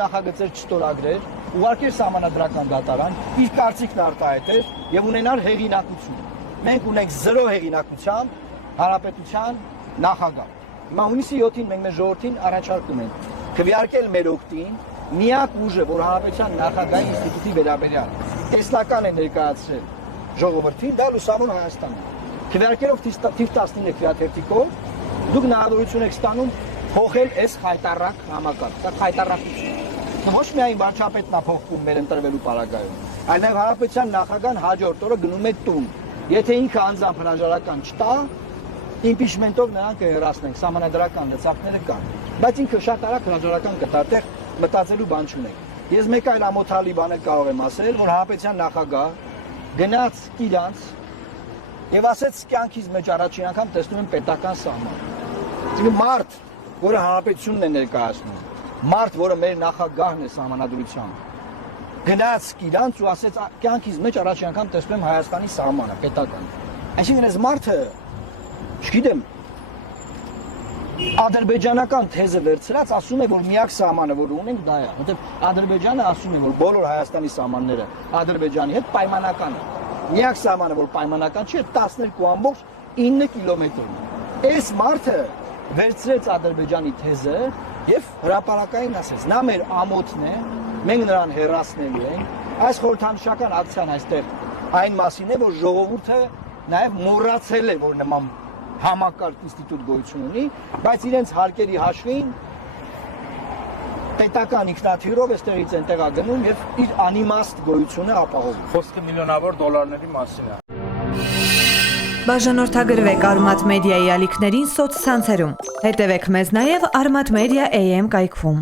նախագծեր չստորագրեր, ուղարկեր սահմանադրական դատարան, իր կարծիքն արտահայտեր եւ ունենար հեղինակություն։ Մենք ունենք 0 հեղինակությամբ հանրապետության նախագահ։ Հիմա հունիսի 7-ին մենք մեր ժողովրդին առաջարկում ենք քվեարկել մեր օգտին միակ ուժը, որ հանրապետության նախագահի ինստիտուտի վերաբերյալ տեսլական է ներկայացրել ժողովրդին, դա Լուսավոր Հայաստանն է։ Քվեարկելով թիվ 19 քվեաթերթիկով դուք հնարավորություն եք ստանում փոխել այս խայտառակ համակարգը, դա խայտառակություն։ Ոչ միայն վարչապետն է փոխվում մեր ընտրվելու պարագայում, այլ նաև հանրապետության նախագահան հաջորդ օրը գնում է տուն։ Եթե ինքը անձամբ հրաժարական չտա, իմպիչմենտով նրան կհեռացնենք, սահմանադրական լծակները կան։ Բայց ինքը շատ արագ հրաժարական կտա, այդտեղ մտածելու բան չունենք։ Ես մեկ այլ ամոթալի բան կարող եմ ասել, որ հանրապետության նախագահ գնաց իրանց եւ ասեց կյանքից մեջ առաջին անգամ տեսնում եմ պետական սահման։ Այսինքն մարդ, որը հանրապետությունն է ներկայացնում, մարդ, որը մեր նախագահն է սահմանադրությամբ, գնաց իրանց ու ասեց կյանքից մեջ առաջին անգամ տեսնում եմ Հայաստանի սահմանը, պետական։ Այսինքն այս մարդը, չգիտեմ, ադրբեջանական թեզը վերցրած ասում է, որ միակ սահմանը, որ ունենք, դա է, որտեղ Ադրբեջանը ասում է, որ բոլոր Հայաստանի սահմանները Ադրբեջանի հետ պայմանական են։ Միակ սահմանը, որ պայմանական չի, 12.9 կիլոմետր։ Այս մարդը վերցրեց Ադրբեջանի թեզը եւ հրապարակային ասեց. նա մեր ամոթն է, մենք նրան հեռացնելու ենք։ Այս խորհրդանշական ակցիան այստեղ այն մասին է, որ ժողովուրդը նաեւ մոռացել է, որ նման համակարգ ինստիտուտ գոյություն ունի, բայց իրենց հարկերի հաշվին պետական ինքնաթիռով այստեղից այնտեղ է գնում եւ իր անիմաստ գոյությունը ապահովում։ Խոսքը միլիոնավոր դոլարների մասին է։ Բաժանորդագրվեք Արմատ մեդիայի ալիքներին սոցցանցերում։ Հետևեք մեզ նաև Armat Media AM կայքում։